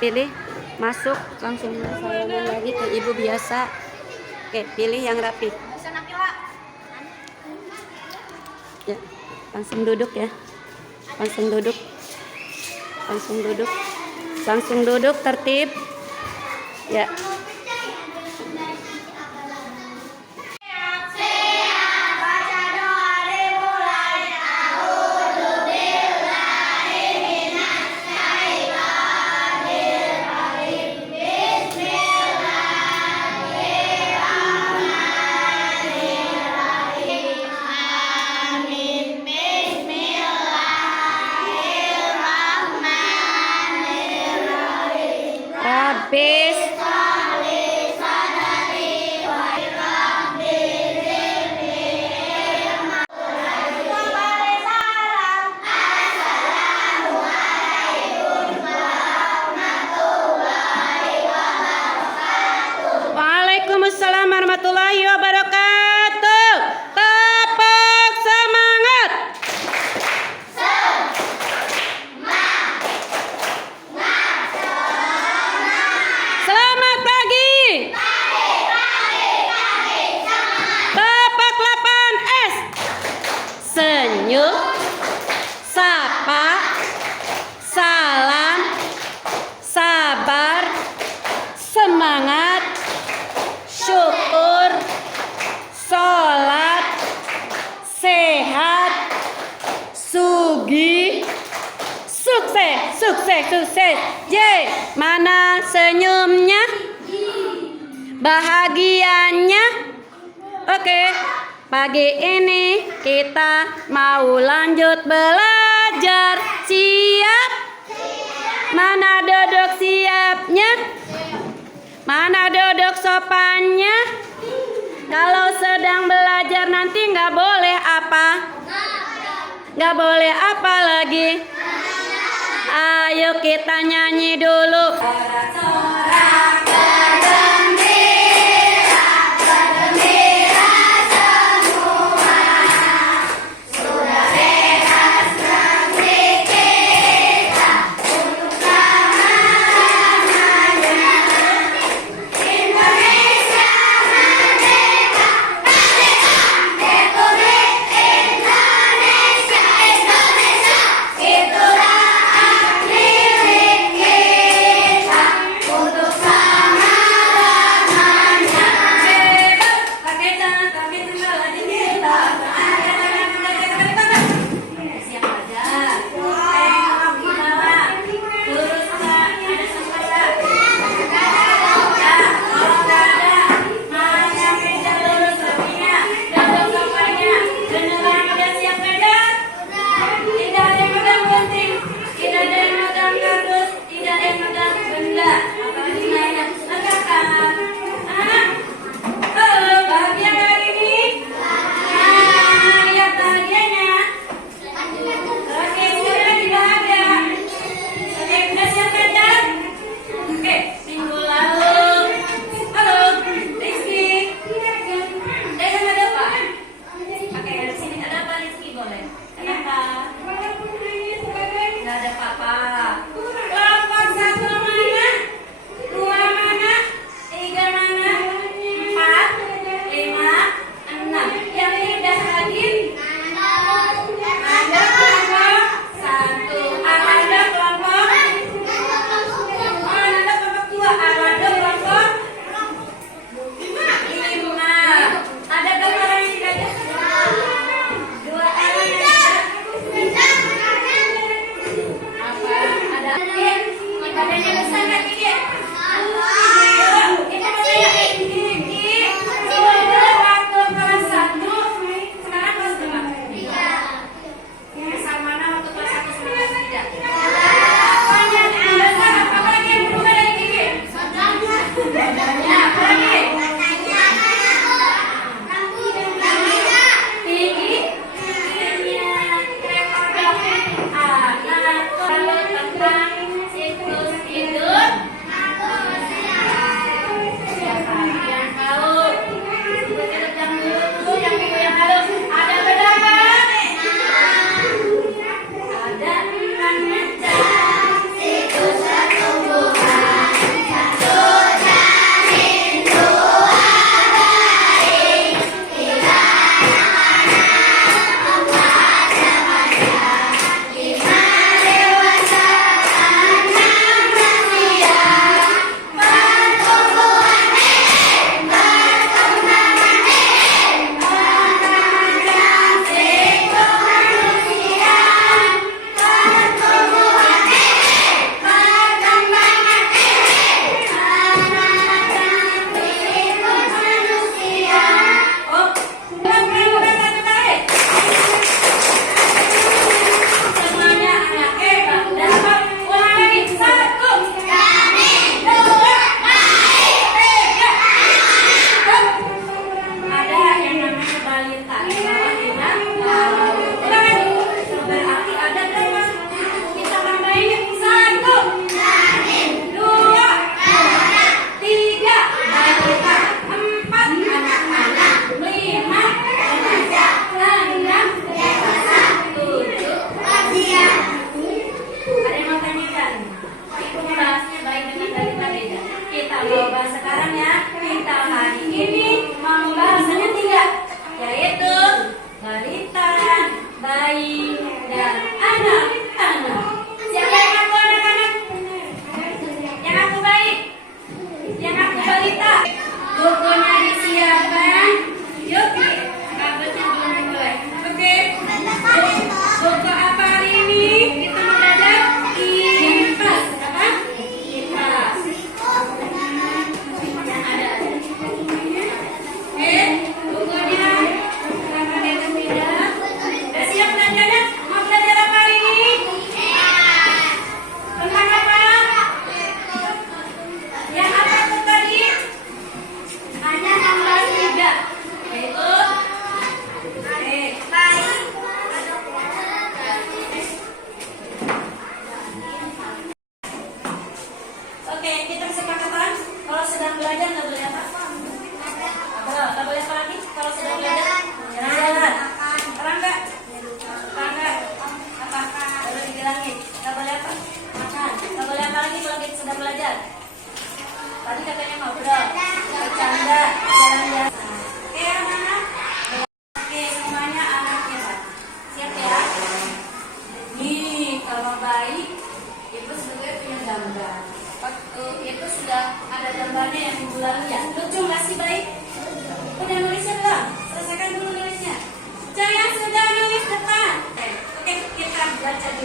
pilih masuk langsung salaman lagi ke ibu biasa. Oke, pilih yang rapi. Ya, langsung duduk ya. Langsung duduk. Langsung duduk. Langsung duduk tertib. Ya. Habis Waalaikumsalam warahmatullahi wabarakatuh. Tepuk semangat. Selamat pagi. Tepak 8S. Senyum, sapa, salam, sabar, semangat, syukur, sholat, sehat, sugih, sukses, sukses, sukses. Ye, mana senyumnya? Bahagianya? Oke, pagi ini kita mau lanjut belajar. Siap? Mana duduk siapnya? Mana duduk sopannya? Kalau sedang belajar nanti nggak boleh apa? Nggak boleh apa lagi? Ayo kita nyanyi dulu. Untuk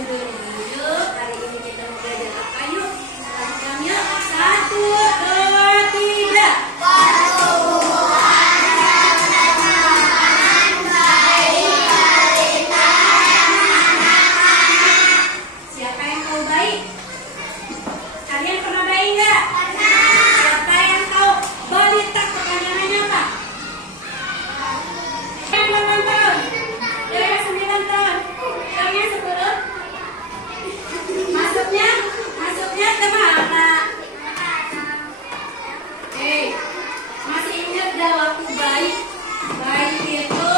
dulu. Yuk, hari ini kita mau belajar apa yuk? Lakukan yuk. 1, 2, 3. Siapa yang tahu baik? Kalian pernah baik nggak? Siapa yang tahu balita kepanjangannya apa? Yang 8 tahun, yang 9 tahun, yang 10. Masuknya kemana? Masih ingat gak waktu bayi? Bayi itu,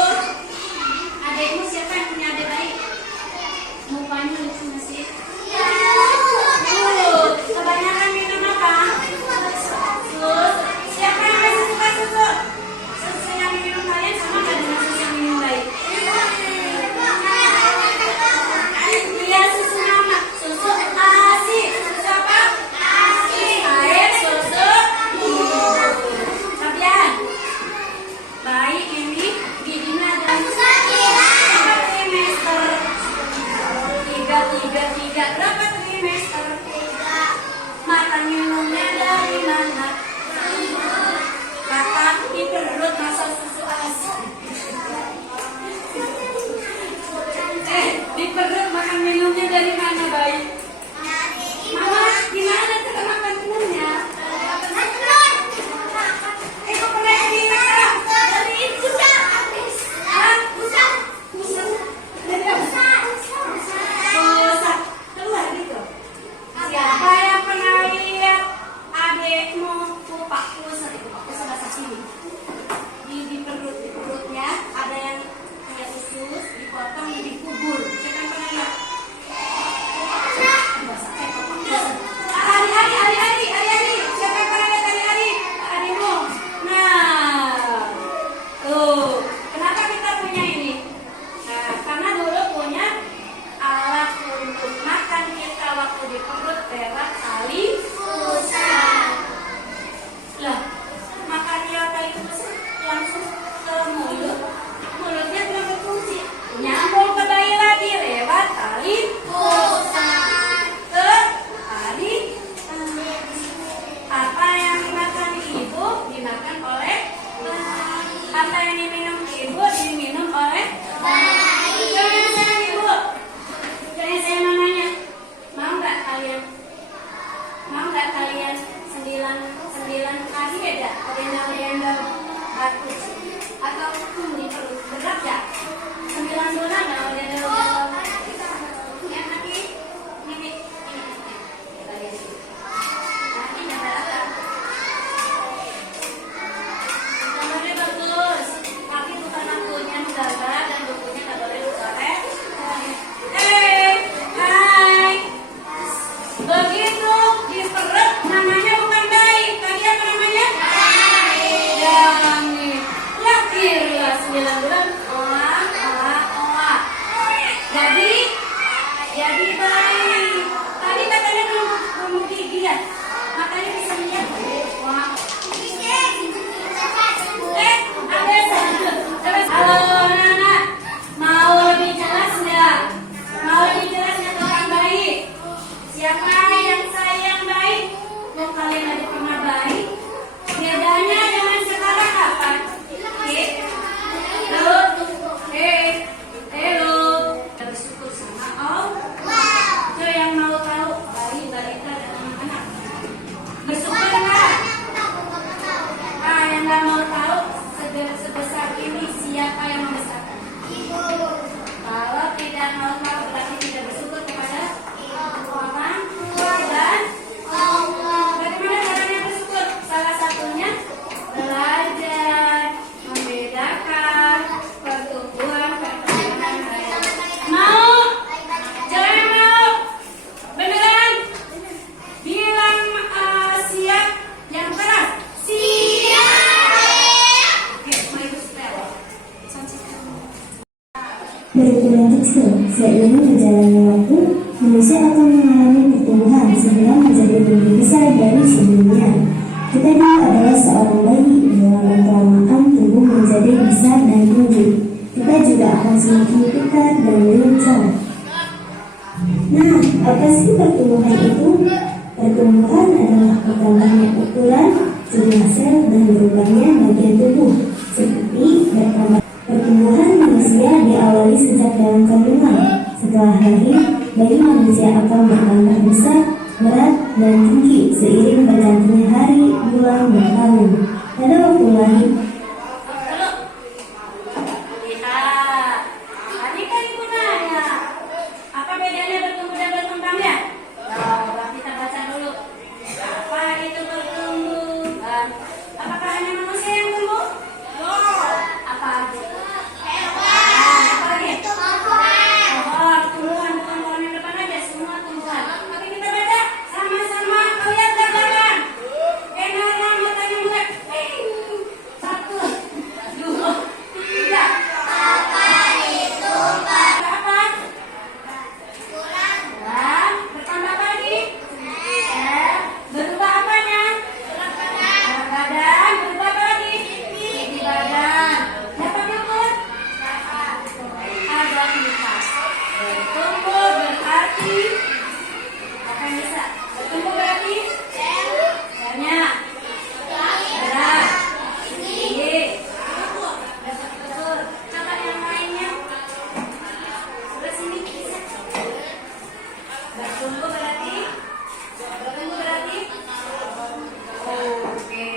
adekmu siapa yang punya adek bayi? Mukanya lucu masih. Kebanyakan minum apa? Susu. Siapa yang masih suka susu? Susu yang minum kalian sama gak dengan susu yang minum bayi? Iya, susu nama. Susu ASI. Susu apa? ASI. Air susu. Fabian, bayi ini giginya ada berapa trimester? 3. Berapa trimester? Makan minumnya dari mana? Kata di perut masa susu ASI. Di perut makan minumnya dari mana bayi? Mama, gimana cara makan minumnya? Kok pernah dimakan? Dari pusat. Keluar gitu. Siapa yang pernah lihat adekmu kupak pusat? Kupak pusat bahasa sini. Di perutnya ada yang kayak usus dipotong dikubur. Siapa yang pernah lihat? Ari. Siapa yang pernah lihat ari? Adikmu. Nah, tuh. Kenapa kita punya ini? Nah, karena dulu punya alat untuk makan kita waktu di perut lewat tali pusat. Lah, makan lewat tali pusat langsung ke mulut. Mulutnya belum berfungsi. Nyambung ke bayi lagi lewat tali pusat. Ke tali. Apa yang dimakan ibu dimakan oleh bayi. Apa yang diminum ibu diminum oleh bayi. Jangan sayang ibu. Jangan saya mau nanya. Mau nggak kalian? 9 kali ada gendong bagus atau di perut berat nggak? 9 bulan nggak gendong. Yang nanti ini. Kita lihat sini. Nanti gambar apa? Gambarnya bagus, tapi bukan akunya gambar dan bukunya nggak boleh dicoret. Hai. Begitu di perut namanya bukan bayi. Kalian apa namanya? Bayi. Jangan nih. Lahirlah 9 bulan. Oa. Jadi bayi. Tadi katanya belum gigi ya. Makanya bisa lihat. Wah. Ada satu. Halo Nana. Mau lebih jelas nggak? Tentang bayi? Siapa yang sayang bayi? Mau kalian ada pernah bayi? Bedanya dengan sekarang apa? Hello. Bersyukur sama Allah. Itu yang mau tahu bayi, balita dan anak-anak. Bersyukur nggak? Yang nggak mau tahu sebesar ini siapa yang membesarkan? Kalau tidak mau tahu berarti tidak bersyukur kepada orang tua dan Allah. Bagaimana caranya bersyukur? Salah satunya belajar membedakan pertumbuhan perkembangan hayat. Mau? Jangan mau? Beneran? Bilang siap yang keras. Siap. Oke, mau ibu setel. Berukuran kecil, seiring berjalannya waktu, manusia akan mengalami pertumbuhan sehingga menjadi lebih besar dari sebelumnya. Kita dulu adalah seorang bayi, dalam kelamaan tubuh menjadi besar dan tinggi. Kita juga akan semakin pintar dan lincah. sih pertumbuhan itu? Pertumbuhan adalah pertambahan ukuran, jumlah sel, dan berubahnya bagian tubuh. Seperti bertambah pertumbuhan manusia diawali sejak dalam kandungan. Setelah lahir, bayi manusia akan bertambah besar, berat, dan tinggi seiring bergantinya hari, bulan, dan tahun. Pada waktu lahir, Lihat. Tadi kan ibu nanya, apa bedanya bertumbuh dan berkembangnya? Coba kita baca dulu. Apa itu bertumbuh? Apakah hanya manusia yang tumbuh? Apa aja? Apa lagi? Oh, tumbuhan, bukan pohon yang depan aja, semua tumbuhan. Tapi kita baca sama-sama, lihat ke belakang. Kenalan matanya mulai. Satu, dua, tiga. Apa? Dan bertambah lagi. Berubah apanya? Berat badan. Berubah apa lagi? Tinggi badan. Dapat diukur? Ada kipas. Bertumbuh berarti apa yang bisa? Bertumbuh berarti banyak, berat, tinggi. Betul. Coba yang lainnya. Sebelah sini bisa. Bertumbuh berarti oke.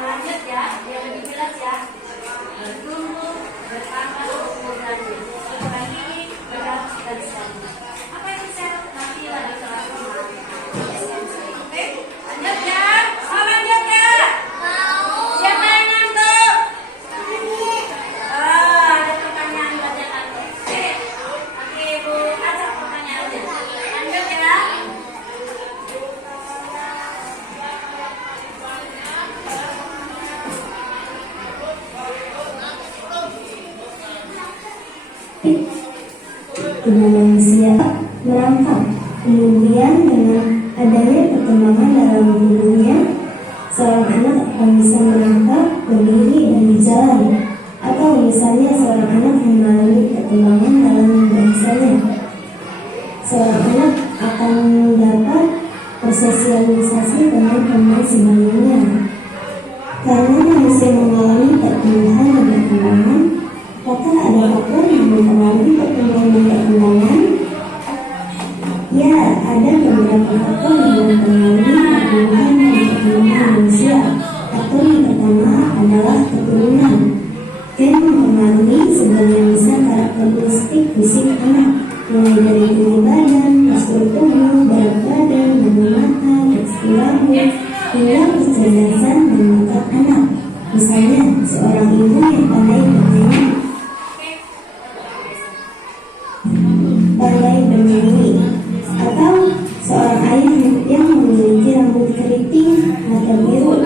Lanjut ya, biar lebih jelas ya. Bertumbuh, bertambah ukurannya. Ukurannya ini berat dan sel. Apa itu sel? Nanti lagi kelas 5. Oke, lanjut ya. Mau lanjut ya? Siapa yang ngantuk? Ada pertanyaan bacaan. Oke, nanti ibu acak pertanyaannya. Lanjut ya. tubuh manusia merangkak. Kemudian dengan adanya perkembangan dalam tubuhnya, seorang anak akan bisa merangkak, berdiri, dan berjalan. Atau misalnya seorang anak yang mengalami perkembangan dalam bangsanya, seorang anak akan dapat bersosialisasi dengan teman sebelumnya. Karena manusia mengalami pertumbuhan dan perkembangan, apakah ada faktor yang mempengaruhi pertumbuhan dan perkembangan? Ya, ada beberapa faktor yang mempengaruhi pertumbuhan dan perkembangan manusia. Faktor yang pertama adalah keturunan. Gen mempengaruhi sebagian besar karakteristik fisik anak, mulai dari tinggi badan, postur tubuh, berat badan, warna mata, tekstur rambut, hingga kecerdasan dan bakat anak. Misalnya, seorang ibu yang pandai bernyanyi, atau seorang ayah yang memiliki rambut keriting, mata biru.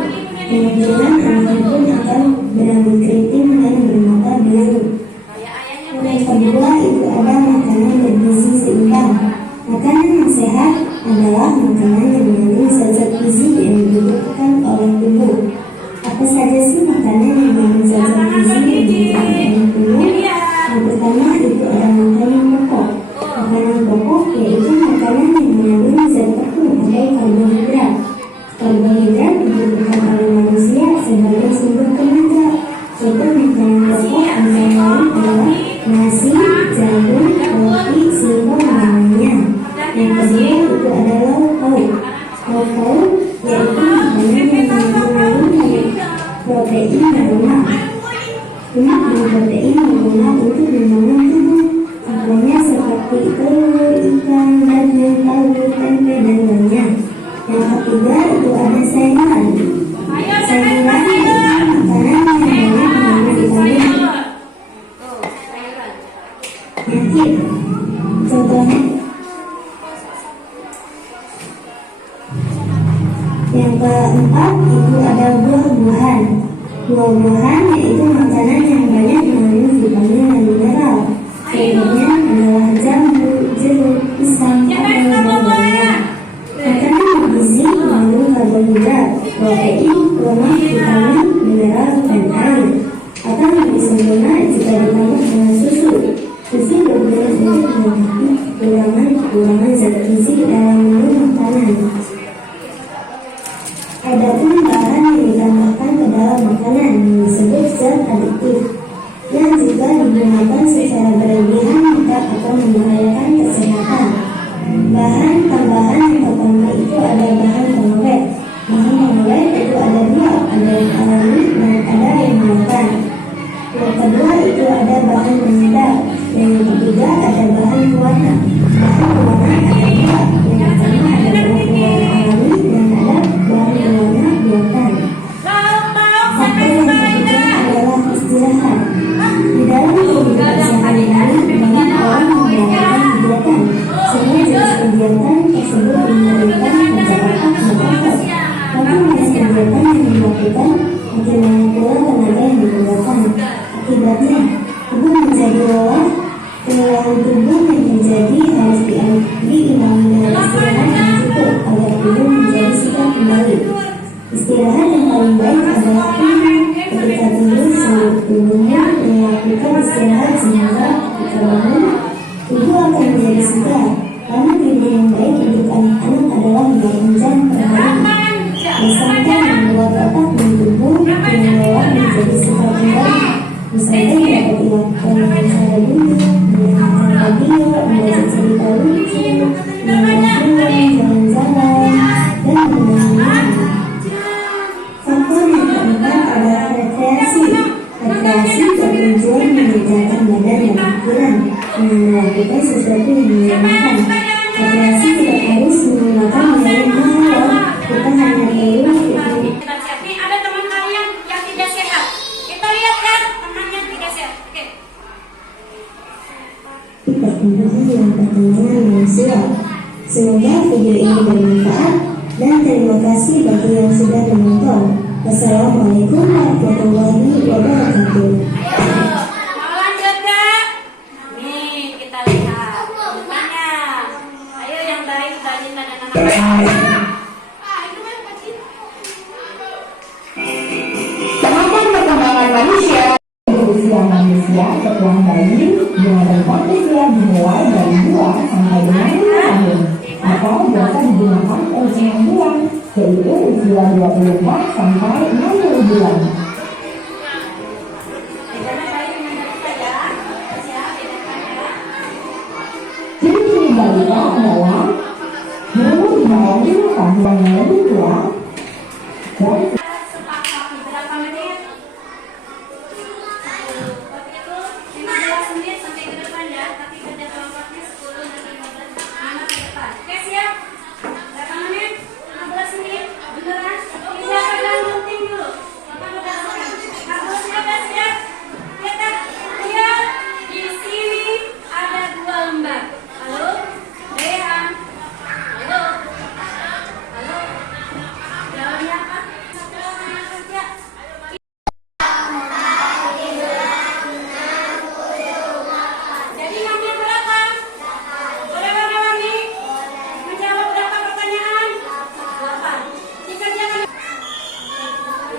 Kemungkinan anak pun akan berambut keriting dan bermata biru. Yang kedua itu ada makanan bergizi seimbang. Makanan yang sehat adalah makanan yang mengandung zat-zat gizi yang dibutuhkan oleh tubuh. Apa saja sih makanan yang mengandung zat-zat gizi yang dibutuhkan oleh tubuh? Yang pertama itu ada makanan pokok. Makanan pokok yaitu makanan yang mengandung zat tepung atau karbohidrat. Karbohidrat dibutuhkan oleh manusia sebagai sumber tenaga. Contoh makanan pokok antara lain adalah nasi, jagung, roti, singkong, dan lainnya. Yang kedua itu adalah lauk. Lauk yaitu makanan yang mengandung protein dan lemak. Lemak dan protein berguna untuk membangun tubuh. Contohnya seperti telur, ikan, daging, tahu, tempe, dan lainnya. Yang ketiga itu ada sayuran. Sayuran itu makanan yang banyak mengandung vitamin. Penyakit. Contohnya. Yang keempat itu ada buah-buahan. Buah-buahan yaitu makanan yang banyak mengandung vitamin dan mineral. Contohnya adalah jambu, jeruk, pisang, apel, dan lainnya. Makanan bergizi mengandung karbohidrat, protein, lemak, vitamin, mineral, dan air. Atau lebih sempurna jika ditambah dengan susu. Susu berguna untuk melengkapi kekurangan zat Yang kedua itu ada bahan penyedap. Yang ketiga ada bahan pewarna. Bahan pewarna ada dua. Yang pertama ada bahan pewarna alami dan ada bahan pewarna buatan. Faktor yang ketiga adalah istirahat. Di dalam kehidupan sehari-hari banyak orang melakukan kegiatan. Semua jenis kegiatan tersebut memberikan pencapaian bertahap. Tapi jenis kegiatan yang dilakukan makin banyak pula tenaga yang digunakan. Akibatnya, tubuh menjadi lelah. Kelelahan tubuh yang terjadi harus diimbangi dengan istirahat yang cukup agar tubuh menjadi segar kembali. Istirahat yang paling baik adalah ketika tidur seluruh tubuhnya melakukan istirahat sehingga ketika bangun tubuh akan menjadi segar. Karena tidur yang baik untuk anak-anak adalah 8 jam per hari. Misalkan membuat otak dan tubuh yang lelah menjadi segar kembali. Misalkan dapat dilakukan dengan cara duduk, mendengarkan radio, membaca cerita lucu, menonton film, jalan-jalan, dan menyanyi. Faktor yang keempat adalah rekreasi. Rekreasi bertujuan meningkatkan badan dan pikiran dengan melakukan sesuatu yang menyenangkan. Rekreasi tidak harus menggunakan biaya yang mahal. Kita hanya perlu Nih ada teman kalian yang tidak sehat. Kita lihat ya teman yang tidak sehat. Oke. pertumbuhan dan perkembangan manusia. Semoga video ini bermanfaat dan terima kasih bagi yang sudah menonton. Wassalamualaikum warahmatullahi wabarakatuh. Mau lanjut gak? Nih kita lihat tanya. Ayo yang baik tadi tanda-tanda. Tahapan perkembangan manusia usia manusia setelah bayi dengan rentang usia dimulai dari 2 sampai dengan 5 tahun atau biasa digunakan usia 6 bulan, yaitu usia 24 sampai 60 bulan. Ciri-ciri balita adalah umur di bawah 5 tahun yang lebih tua dan Sepakat berapa menit? Waktu itu 15 menit sampai ke depan ya. Tapi kerja kelompoknya 10 dan 15 menit ke depan. Oke siap? Berapa menit? 15 menit. Beneran? Bisa pegang gunting dulu. Bapak udah pegang. Kalau sudah siap? Kita lihat di sini ada 2 lembar. Halo? Dehan? Halo? Halo? Jawabnya apa? Satu orang yang kerja. Jadi ngambil berapa? Boleh warna-warni? Menjawab berapa pertanyaan? 8. Dikerjakan.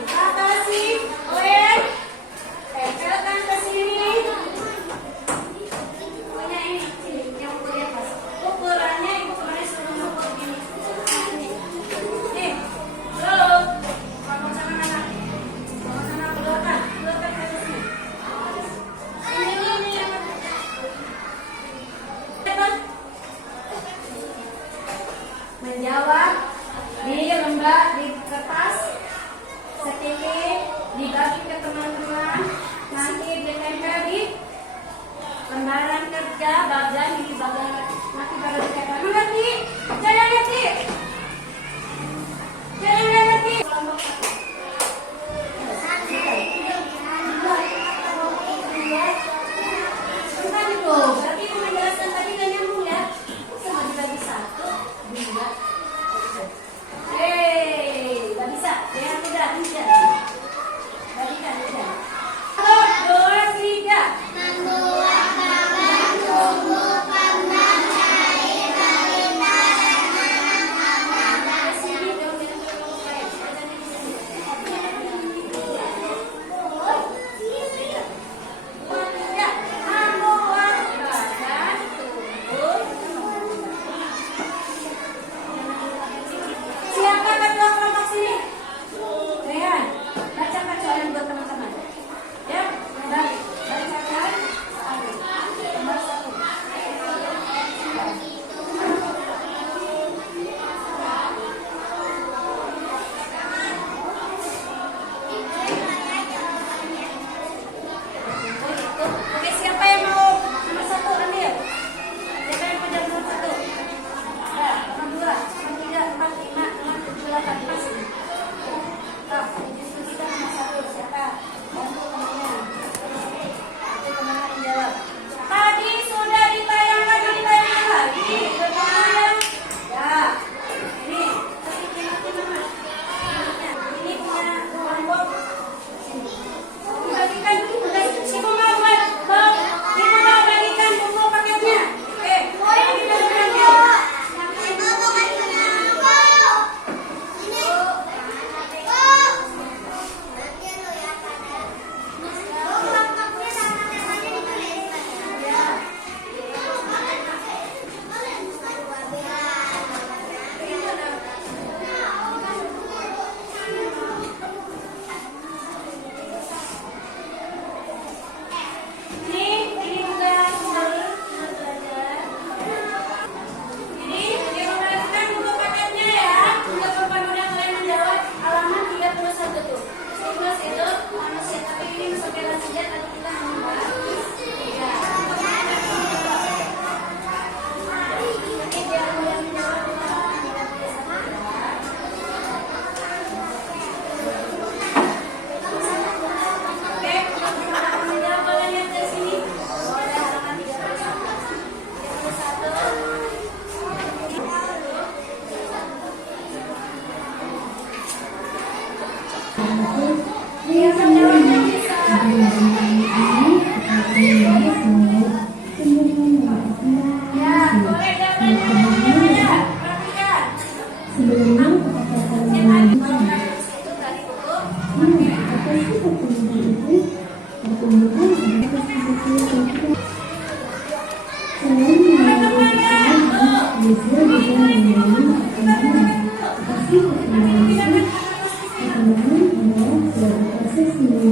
Apa sih? Oen? Tempelkan ke sini. Punya ini. Sini, yang ukur di atas. Ukurannya ibu kemarin suruh ngukur gini. Nih, bro. Kamu sama anak. Sama-sama belokan. Belokan ke sini. Ini yang menjawab di lembar di kertas setitik dibagi ke teman-teman, nanti ditempel di lembaran kerja bagian ini bagian nanti baru ditempel. Mengerti? Jangan ngerti. Jangan ngerti. Kelompok Bukan itu, berarti itu menjelaskan tadi gak nyambung ya. Sama dibagi 1, 2. Hei, gak bisa. Yang tidak bisa. Bagikan aja. 1, 2, 3.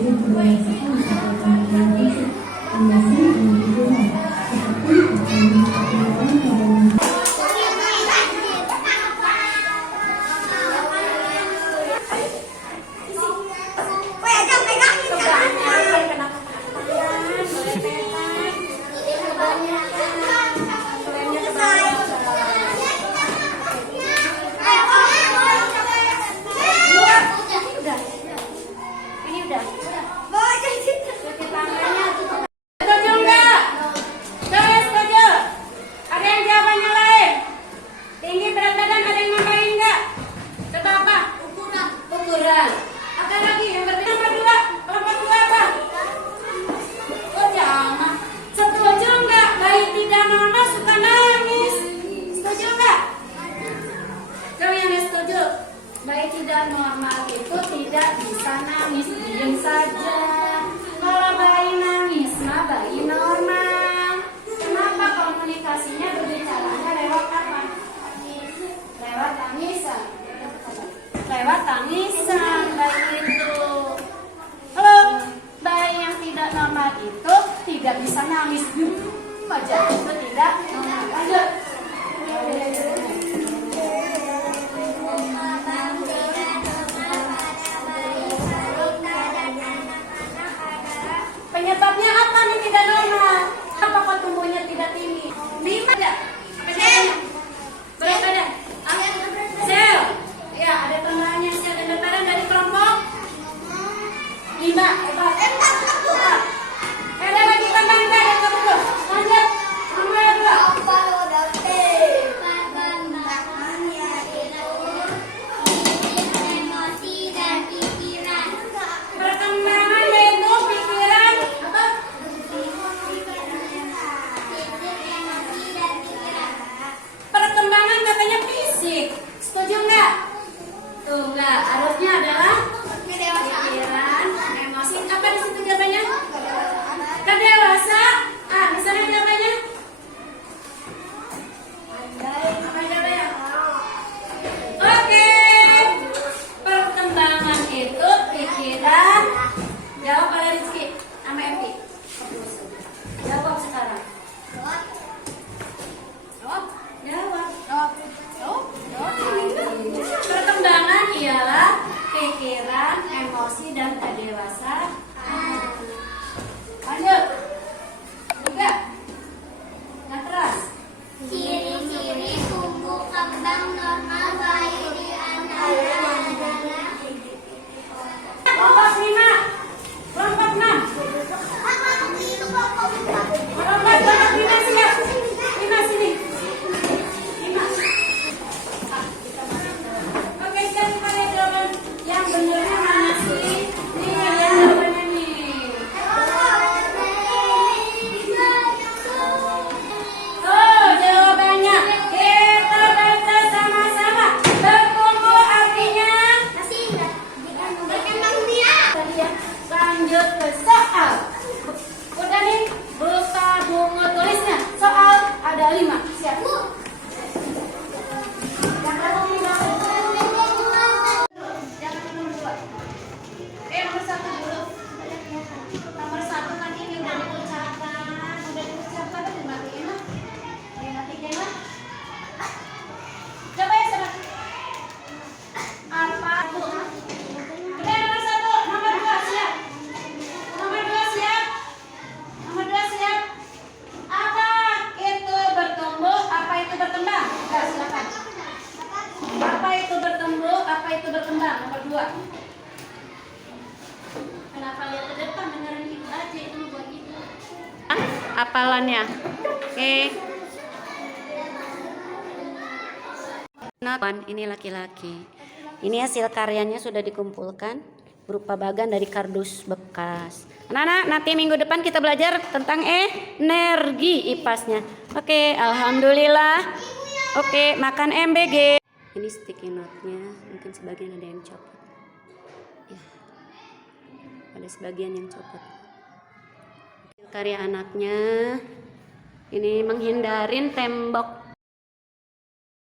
Seiring kedewasaan atau kemampuan fisik, emosi, dan pikiran, seperti akan meningkatkan pada bayi tidak normal itu tidak bisa nangis, diam saja. Kalau bayi nangis, mah bayi normal. Kenapa komunikasinya berbicaranya lewat apa? Lewat tangisan. Lewat tangisan bayi itu. Halo, bayi yang tidak normal itu tidak bisa nangis, diam aja. Itu tidak normal. Lanjut. Penyebabnya apa nih tidak normal? Apa kok tumbuhnya tidak tinggi? 5 ya? Berat badan? Sel? Ya, ada tambahannya sel dan berat badan dari kelompok 5. Hebat. Ada lagi tambahan enggak? Yang kedua. Lanjut. Nomor 2. Perkembangan yaitu pikiran apa? Perkembangan katanya fisik. Setuju nggak? Tuh nggak. Harusnya adalah pikiran, emosi. Apa di situ jawabannya? Kedewasaan. Ah, di sana jawabannya? Apa jawabannya? Oke. Perkembangan itu pikiran. Jawab pada Rizky sama Evi. Jawab sekarang. Jawab. Perkembangan ialah pikiran, emosi, dan kedewasaan. Lanjut. Juga. Nggak keras. Ciri-ciri tumbuh kembang normal bayi di antara adalah Kelompok 5. Kelompok 6. Kelompok 5 siap. 5 sini. 5. Oke, sekarang kita lihat jawaban yang benernya mana sih? Nih, lihat jawabannya nih. Oh, jawabannya kita baca sama-sama. Berkumpul artinya berkembang biak. tadi ya. Lanjut ke soal. Udah nih, buka buku tulisnya. Soal ada 5. Siap. Yang pertama jangan nomor 2. Nomor 1 dulu. Nomor 1 kan ini udah diucapkan tapi dimatiin lah. Dimatikan lah. Coba ya sahabat. Apa bu? Udah nomor 1, nomor 2 siap. Nomor 2 siap. Nomor 2 siap. Apa itu bertumbuh? Apa itu berkembang? Enggak, silakan. Apa itu bertumbuh? Apa itu berkembang? Nomor 2. Kenapa lihat ke depan dengerin itu aja itu buat itu. Apalannya. Oke. Ini laki-laki. Ini hasil karyanya sudah dikumpulkan berupa bagan dari kardus bekas. Anak-anak, nanti minggu depan kita belajar tentang energi IPAS-nya. Oke, alhamdulillah. Oke, makan MBG. Ini sticky note-nya, mungkin sebagian ada yang copot. Ya, ada sebagian yang copot. Karya anaknya ini menghindarin tembok